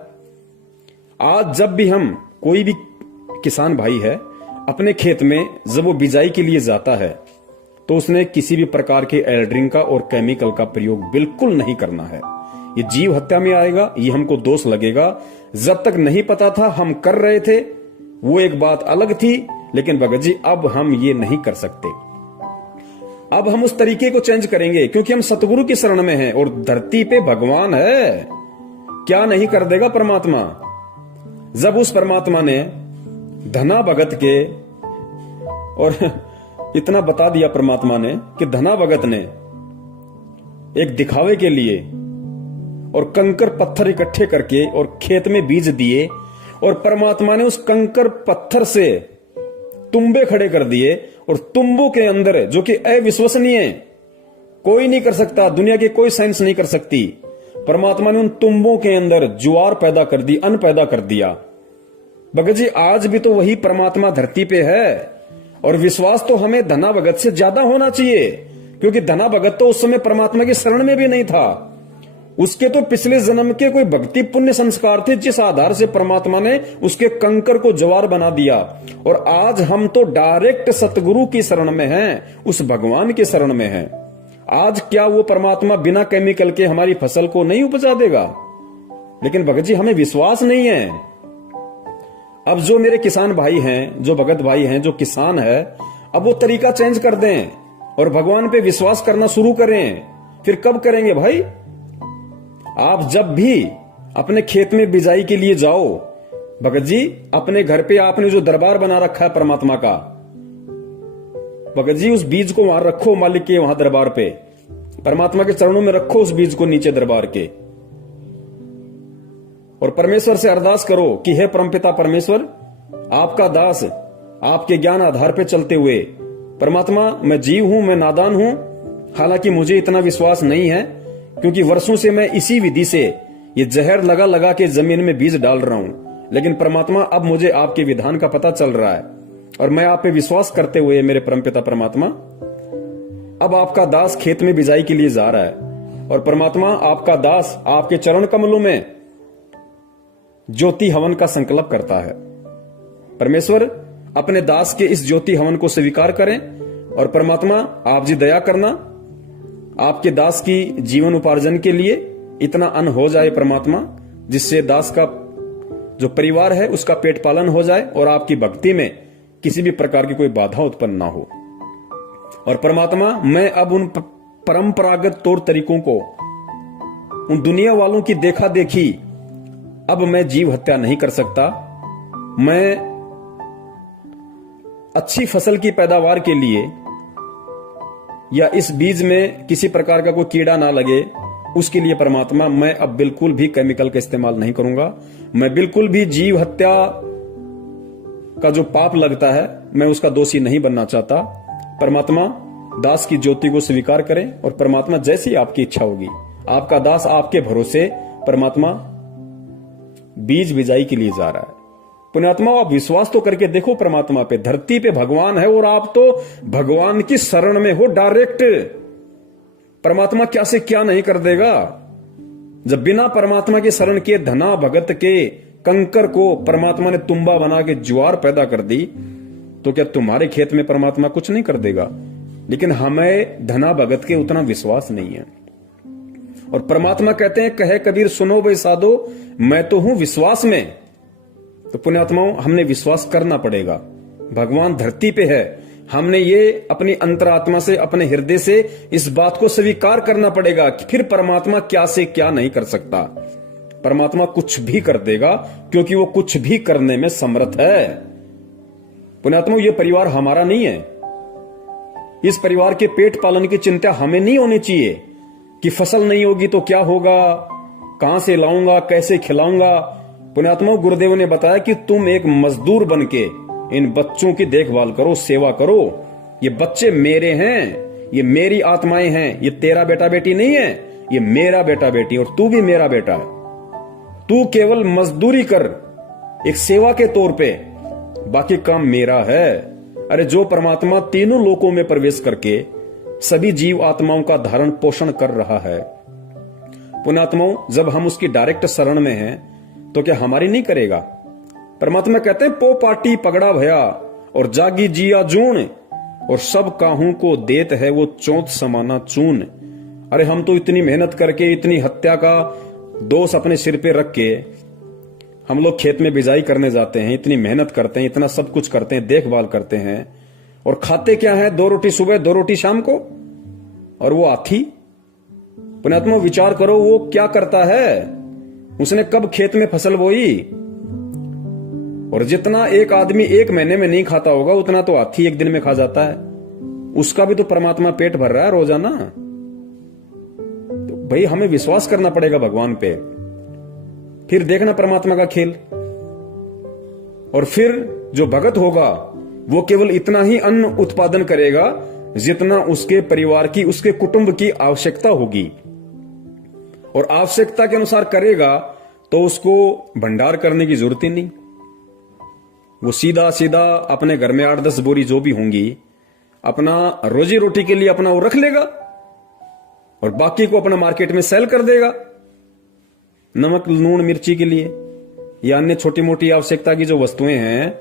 आज जब भी हम, कोई भी किसान भाई है, अपने खेत में जब वो बिजाई के लिए जाता है, तो उसने किसी भी प्रकार के एल्ड्रिंग का और केमिकल का प्रयोग बिल्कुल नहीं करना है। ये जीव हत्या में आएगा, ये हमको दोष लगेगा। जब तक नहीं पता था हम कर रहे थे, वो एक बात अलग थी, लेकिन भगत जी अब हम ये नहीं कर सकते। अब हम उस तरीके को चेंज करेंगे, क्योंकि हम सतगुरु की शरण में हैं और धरती पे भगवान है। क्या नहीं कर देगा परमात्मा? जब उस परमात्मा ने धना भगत के, और इतना बता दिया परमात्मा ने कि धना भगत ने एक दिखावे के लिए और कंकर पत्थर इकट्ठे करके और खेत में बीज दिए, और परमात्मा ने उस कंकर पत्थर से तुम्बे खड़े कर दिए, और तुम्बों के अंदर, जो कि अविश्वसनीय, कोई नहीं कर सकता, दुनिया की कोई साइंस नहीं कर सकती, परमात्मा ने उन तुम्बों के अंदर ज्वार पैदा कर दी, अन्न पैदा कर दिया। भगत जी आज भी तो वही परमात्मा धरती पे है, और विश्वास तो हमें धना भगत से ज्यादा होना चाहिए, क्योंकि धना भगत तो उस समय परमात्मा की शरण में भी नहीं था। उसके तो पिछले जन्म के कोई भक्ति पुण्य संस्कार थे, जिस आधार से परमात्मा ने उसके कंकर को ज्वार बना दिया। और आज हम तो डायरेक्ट सतगुरु की शरण में हैं, उस भगवान की शरण में हैं। आज क्या वो परमात्मा बिना केमिकल के हमारी फसल को नहीं उपजा देगा? लेकिन भगत जी हमें विश्वास नहीं है। अब जो मेरे किसान भाई हैं, जो भगत भाई हैं, जो किसान है, अब वो तरीका चेंज कर दें और भगवान पे विश्वास करना शुरू करें। फिर कब करेंगे भाई? आप जब भी अपने खेत में बिजाई के लिए जाओ, भगत जी, अपने घर पे आपने जो दरबार बना रखा है परमात्मा का, भगत जी उस बीज को वहां रखो, मालिक के वहां दरबार पे, परमात्मा के चरणों में रखो उस बीज को नीचे दरबार के, और परमेश्वर से अरदास करो कि हे परमपिता परमेश्वर, आपका दास आपके ज्ञान आधार पे चलते हुए, परमात्मा मैं जीव हूं, मैं नादान हूं, हालांकि मुझे इतना विश्वास नहीं है क्योंकि वर्षों से मैं इसी विधि से ये जहर लगा लगा के जमीन में बीज डाल रहा हूं, लेकिन परमात्मा अब मुझे आपके विधान का पता चल रहा है और मैं आप पे विश्वास करते हुए मेरे परमपिता परमात्मा, अब आपका दास खेत में बिजाई के लिए जा रहा है और परमात्मा आपका दास आपके चरण कमलों में ज्योति हवन का संकल्प करता है। परमेश्वर अपने दास के इस ज्योति हवन को स्वीकार करें और परमात्मा आप जी दया करना, आपके दास की जीवन उपार्जन के लिए इतना अन्न हो जाए परमात्मा, जिससे दास का जो परिवार है उसका पेट पालन हो जाए और आपकी भक्ति में किसी भी प्रकार की कोई बाधा उत्पन्न ना हो। और परमात्मा मैं अब उन परंपरागत तौर तरीकों को, उन दुनिया वालों की देखा देखी अब मैं जीव हत्या नहीं कर सकता। मैं अच्छी फसल की पैदावार के लिए या इस बीज में किसी प्रकार का कोई कीड़ा ना लगे उसके लिए परमात्मा मैं अब बिल्कुल भी केमिकल का इस्तेमाल नहीं करूंगा। मैं बिल्कुल भी जीव हत्या का जो पाप लगता है मैं उसका दोषी नहीं बनना चाहता। परमात्मा दास की ज्योति को स्वीकार करें और परमात्मा जैसी आपकी इच्छा होगी, आपका दास आपके भरोसे परमात्मा बीज बिजाई के लिए जा रहा है। पुण्यात्मा आप विश्वास तो करके देखो परमात्मा पे, धरती पे भगवान है और आप तो भगवान की शरण में हो डायरेक्ट। परमात्मा क्या से क्या नहीं कर देगा। जब बिना परमात्मा की शरण के धना भगत के कंकर को परमात्मा ने तुम्बा बना के ज्वार पैदा कर दी, तो क्या तुम्हारे खेत में परमात्मा कुछ नहीं कर देगा? लेकिन हमें धना भगत के उतना विश्वास नहीं है। और परमात्मा कहते हैं, कहे कबीर सुनो बे साधो, मैं तो हूं विश्वास में। तो पुण्यात्माओं हमने विश्वास करना पड़ेगा। भगवान धरती पे है, हमने ये अपनी अंतरात्मा से, अपने हृदय से इस बात को स्वीकार करना पड़ेगा कि फिर परमात्मा क्या से क्या नहीं कर सकता। परमात्मा कुछ भी कर देगा क्योंकि वो कुछ भी करने में समर्थ है। पुण्यात्मा ये परिवार हमारा नहीं है। इस परिवार के पेट पालन की चिंता हमें नहीं होनी चाहिए कि फसल नहीं होगी तो क्या होगा, कहां से लाऊंगा, कैसे खिलाऊंगा। पुण्यात्मा गुरुदेव ने बताया कि तुम एक मजदूर बनके इन बच्चों की देखभाल करो, सेवा करो। ये बच्चे मेरे हैं, ये मेरी आत्माएं हैं, ये तेरा बेटा बेटी नहीं है, ये मेरा बेटा बेटी और तू भी मेरा बेटा है। तू केवल मजदूरी कर एक सेवा के तौर पे, बाकी काम मेरा है। अरे जो परमात्मा तीनों लोकों में प्रवेश करके सभी जीव आत्माओं का धारण पोषण कर रहा है, पुण्यात्माओं जब हम उसकी डायरेक्ट शरण में हैं तो क्या हमारी नहीं करेगा? परमात्मा कहते हैं, पो पाटी पगड़ा भया और जागी जिया जून और सब काहू को देत है वो चौथ समाना चून। अरे हम तो इतनी मेहनत करके, इतनी हत्या का दोष अपने सिर पे रख के हम लोग खेत में बिजाई करने जाते हैं, इतनी मेहनत करते हैं, इतना सब कुछ करते हैं, देखभाल करते हैं, और खाते क्या है? 2 रोटी सुबह 2 रोटी शाम को। और वो हाथी, पुण्यात्मा विचार करो वो क्या करता है? उसने कब खेत में फसल बोई? और जितना एक आदमी 1 महीने में नहीं खाता होगा उतना तो हाथी 1 दिन में खा जाता है। उसका भी तो परमात्मा पेट भर रहा है रोजाना। तो भाई हमें विश्वास करना पड़ेगा भगवान पे, फिर देखना परमात्मा का खेल। और फिर जो भगत होगा वो केवल इतना ही अन्न उत्पादन करेगा जितना उसके परिवार की, उसके कुटुंब की आवश्यकता होगी, और आवश्यकता के अनुसार करेगा तो उसको भंडार करने की जरूरत ही नहीं। वो सीधा सीधा अपने घर में 8-10 बोरी जो भी होंगी अपना रोजी रोटी के लिए अपना वो रख लेगा और बाकी को अपना मार्केट में सेल कर देगा, नमक लूण मिर्ची के लिए या अन्य छोटी मोटी आवश्यकता की जो वस्तुएं हैं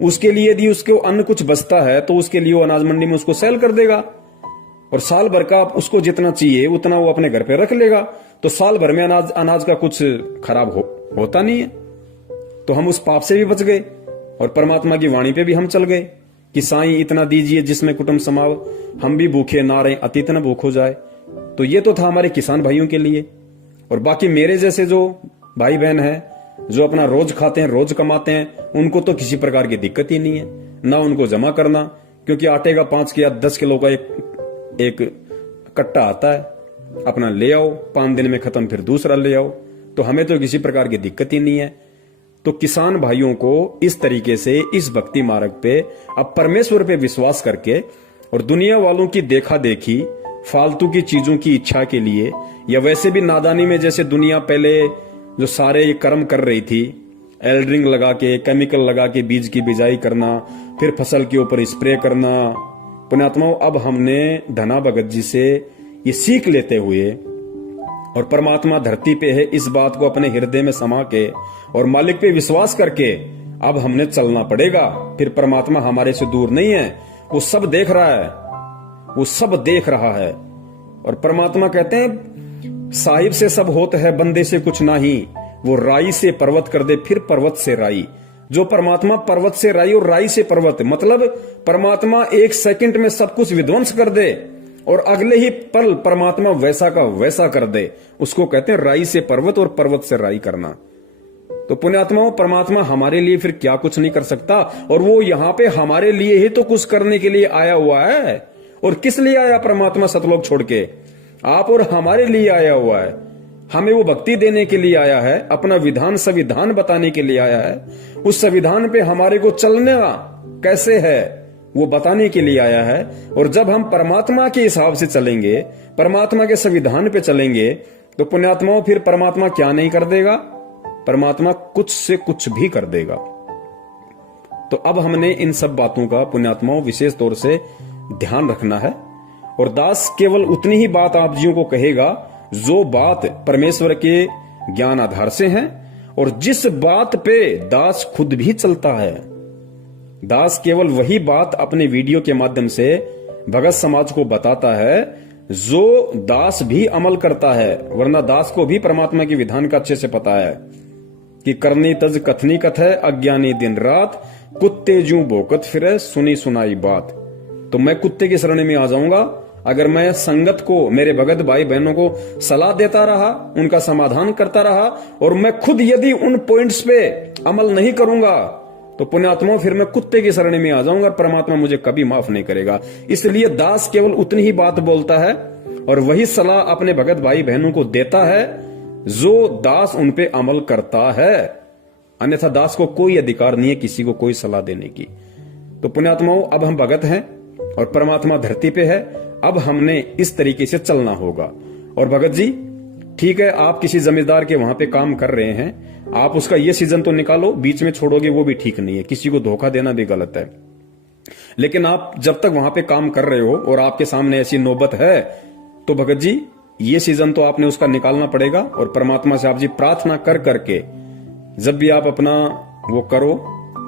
उसके लिए। यदि उसको अन्न कुछ बचता है तो उसके लिए वो अनाज मंडी में उसको सेल कर देगा, और साल भर का उसको जितना चाहिए उतना वो अपने घर पे रख लेगा। तो साल भर में अनाज का कुछ खराब होता नहीं है। तो हम उस पाप से भी बच गए और परमात्मा की वाणी पे भी हम चल गए कि साईं इतना दीजिए जिसमें कुटुंब समाव, हम भी भूखे ना रहे अतीत न भूख हो जाए। तो ये तो था हमारे किसान भाइयों के लिए। और बाकी मेरे जैसे जो भाई बहन है जो अपना रोज खाते हैं, रोज कमाते हैं, उनको तो किसी प्रकार की दिक्कत ही नहीं है, ना उनको जमा करना, क्योंकि आटे का 5 या 10 किलो का एक कट्टा आता है, अपना ले आओ, 5 दिन में खत्म, फिर दूसरा ले आओ। तो हमें तो किसी प्रकार की दिक्कत ही नहीं है। तो किसान भाइयों को इस तरीके से इस भक्ति मार्ग पे अब परमेश्वर पे विश्वास करके और दुनिया वालों की देखा देखी फालतू की चीजों की इच्छा के लिए, या वैसे भी नादानी में जैसे दुनिया पहले जो सारे ये कर्म कर रही थी, एल्ड्रिंग लगा के, केमिकल लगा के बीज की बिजाई करना, फिर फसल के ऊपर स्प्रे करना। पुण्यात्माओं, अब हमने धना भगत जी से ये सीख लेते हुए और परमात्मा धरती पे है इस बात को अपने हृदय में समा के और मालिक पे विश्वास करके अब हमने चलना पड़ेगा। फिर परमात्मा हमारे से दूर नहीं है, वो सब देख रहा है, वो सब देख रहा है। और परमात्मा कहते हैं साहिब से सब होता है, बंदे से कुछ नहीं, वो राई से पर्वत कर दे, फिर पर्वत से राई। जो परमात्मा पर्वत से राई और राई से पर्वत, मतलब परमात्मा 1 सेकंड में सब कुछ विध्वंस कर दे और अगले ही पल परमात्मा वैसा का वैसा कर दे, उसको कहते हैं राई से पर्वत और पर्वत से राई करना। तो पुण्यात्माओं, परमात्मा हमारे लिए फिर क्या कुछ नहीं कर सकता, और वो यहां पे हमारे लिए ही तो कुछ करने के लिए आया हुआ है। और किस लिए आया परमात्मा सतलोक छोड़ के? आप और हमारे लिए आया हुआ है। हमें वो भक्ति देने के लिए आया है, अपना विधान संविधान बताने के लिए आया है, उस संविधान पे हमारे को चलना कैसे है वो बताने के लिए आया है। और जब हम परमात्मा के हिसाब से चलेंगे, परमात्मा के संविधान पे चलेंगे, तो पुण्यात्माओं फिर परमात्मा क्या नहीं कर देगा? परमात्मा कुछ से कुछ भी कर देगा। तो अब हमने इन सब बातों का पुण्यात्माओं विशेष तौर से ध्यान रखना है। और दास केवल उतनी ही बात आप जियों को कहेगा जो बात परमेश्वर के ज्ञान आधार से है, और जिस बात पे दास खुद भी चलता है। दास केवल वही बात अपने वीडियो के माध्यम से भगत समाज को बताता है जो दास भी अमल करता है, वरना दास को भी परमात्मा के विधान का अच्छे से पता है कि करनी तज कथनी कथ है, अज्ञानी दिन रात, कुत्ते जू भोकत फिरे, सुनी सुनाई बात। तो मैं कुत्ते की शरण में आ जाऊंगा अगर मैं संगत को, मेरे भगत भाई बहनों को सलाह देता रहा, उनका समाधान करता रहा, और मैं खुद यदि उन पॉइंट्स पे अमल नहीं करूंगा, तो पुण्यात्मा फिर मैं कुत्ते की शरण में आ जाऊंगा, परमात्मा मुझे कभी माफ नहीं करेगा। इसलिए दास केवल उतनी ही बात बोलता है और वही सलाह अपने भगत भाई बहनों को देता है जो दास उन पे अमल करता है। अन्यथा दास को कोई अधिकार नहीं है किसी को कोई सलाह देने की। तो पुण्यात्माओं, अब हम भगत हैं और परमात्मा धरती पे है, अब हमने इस तरीके से चलना होगा। और भगत जी, ठीक है, आप किसी जमींदार के वहां पे काम कर रहे हैं, आप उसका ये सीजन तो निकालो, बीच में छोड़ोगे वो भी ठीक नहीं है, किसी को धोखा देना भी गलत है। लेकिन आप जब तक वहां पे काम कर रहे हो और आपके सामने ऐसी नौबत है, तो भगत जी ये सीजन तो आपने उसका निकालना पड़ेगा। और परमात्मा से आप जी प्रार्थना कर करके जब भी आप अपना वो करो,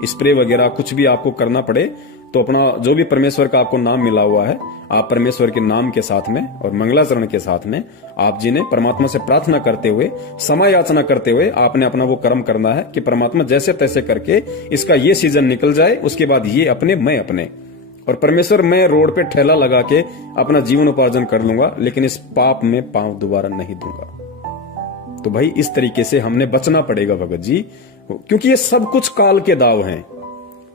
स्प्रे वगैरह कुछ भी आपको करना पड़े, तो अपना जो भी परमेश्वर का आपको नाम मिला हुआ है, आप परमेश्वर के नाम के साथ में और मंगलाचरण के साथ में आप जी ने परमात्मा से प्रार्थना करते हुए, समय याचना करते हुए आपने अपना वो कर्म करना है कि परमात्मा जैसे तैसे करके इसका ये सीजन निकल जाए, उसके बाद ये अपने मैं अपने, और परमेश्वर मैं रोड पे ठेला लगा के अपना जीवन उपार्जन कर लूंगा, लेकिन इस पाप में पांव दोबारा नहीं दूंगा। तो भाई इस तरीके से हमने बचना पड़ेगा भगत जी, क्योंकि ये सब कुछ काल के दाव हैं।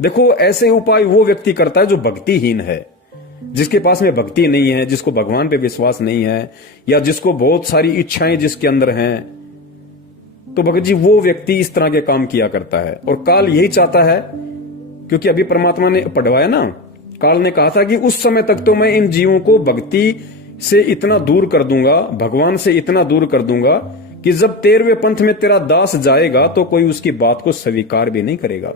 देखो, ऐसे उपाय वो व्यक्ति करता है जो भक्तिहीन है, जिसके पास में भक्ति नहीं है, जिसको भगवान पे विश्वास नहीं है, या जिसको बहुत सारी इच्छाएं जिसके अंदर हैं। तो भगत जी वो व्यक्ति इस तरह के काम किया करता है। और काल यही चाहता है, क्योंकि अभी परमात्मा ने पढ़वाया ना, काल ने कहा था कि उस समय तक तो मैं इन जीवों को भक्ति से इतना दूर कर दूंगा, भगवान से इतना दूर कर दूंगा कि जब 13वें पंथ में तेरा दास जाएगा तो कोई उसकी बात को स्वीकार भी नहीं करेगा।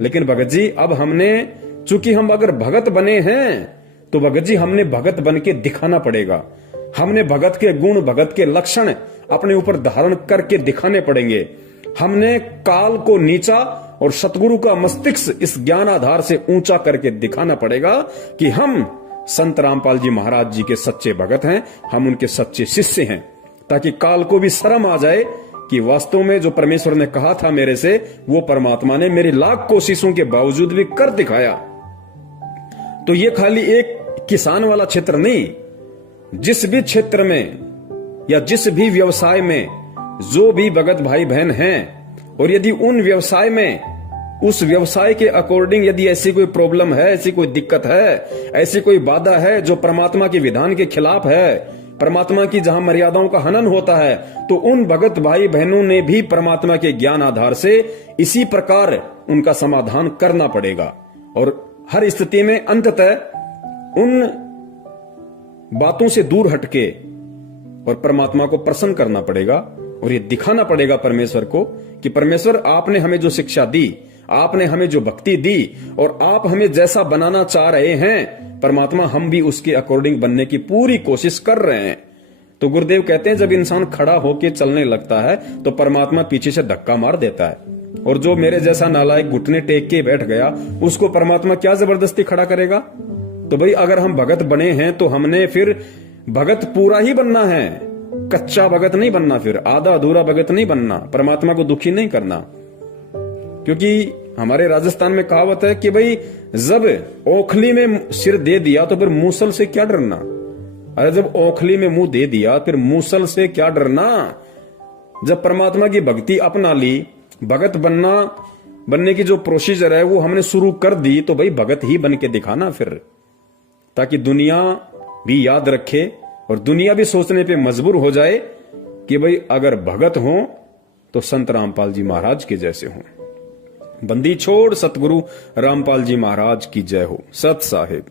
लेकिन भगत जी अब हमने, चूंकि हम अगर भगत बने हैं, तो भगत जी हमने भगत बन के दिखाना पड़ेगा। हमने भगत के गुण, भगत के लक्षण अपने ऊपर धारण करके दिखाने पड़ेंगे। हमने काल को नीचा और सतगुरु का मस्तिष्क इस ज्ञान आधार से ऊंचा करके दिखाना पड़ेगा कि हम संत रामपाल जी महाराज जी के सच्चे भगत हैं, हम उनके सच्चे शिष्य हैं, ताकि काल को भी शर्म आ जाए कि वास्तव में जो परमेश्वर ने कहा था मेरे से, वो परमात्मा ने मेरी लाख कोशिशों के बावजूद भी कर दिखाया। तो ये खाली एक किसान वाला क्षेत्र नहीं, जिस भी क्षेत्र में या जिस भी व्यवसाय में जो भी भगत भाई बहन हैं, और यदि उन व्यवसाय में उस व्यवसाय के अकॉर्डिंग यदि ऐसी कोई प्रॉब्लम है, ऐसी कोई दिक्कत है, ऐसी कोई बाधा है जो परमात्मा के विधान के खिलाफ है, परमात्मा की जहां मर्यादाओं का हनन होता है, तो उन भगत भाई बहनों ने भी परमात्मा के ज्ञान आधार से इसी प्रकार उनका समाधान करना पड़ेगा। और हर स्थिति में अंततः उन बातों से दूर हटके और परमात्मा को प्रसन्न करना पड़ेगा, और ये दिखाना पड़ेगा परमेश्वर को कि परमेश्वर आपने हमें जो शिक्षा दी, आपने हमें जो भक्ति दी, और आप हमें जैसा बनाना चाह रहे हैं परमात्मा, हम भी उसके अकॉर्डिंग बनने की पूरी कोशिश कर रहे हैं। तो गुरुदेव कहते हैं जब इंसान खड़ा होकर चलने लगता है तो परमात्मा पीछे से धक्का मार देता है, और जो मेरे जैसा नालायक घुटने टेक के बैठ गया उसको परमात्मा क्या जबरदस्ती खड़ा करेगा। तो भाई अगर हम भगत बने हैं तो हमने फिर भगत पूरा ही बनना है, कच्चा भगत नहीं बनना, फिर आधा अधूरा भगत नहीं बनना, परमात्मा को दुखी नहीं करना। क्योंकि हमारे राजस्थान में कहावत है कि भाई जब ओखली में सिर दे दिया तो फिर मूसल से क्या डरना। अरे जब ओखली में मुंह दे दिया फिर मूसल से क्या डरना। जब परमात्मा की भक्ति अपना ली, भगत बनने की जो प्रोसीजर है वो हमने शुरू कर दी, तो भाई भगत ही बन के दिखाना फिर, ताकि दुनिया भी याद रखे और दुनिया भी सोचने पे मजबूर हो जाए कि भाई अगर भगत हो तो संत रामपाल जी महाराज के जैसे हों। बंदी छोड़ सतगुरु रामपाल जी महाराज की जय हो। सत साहिब।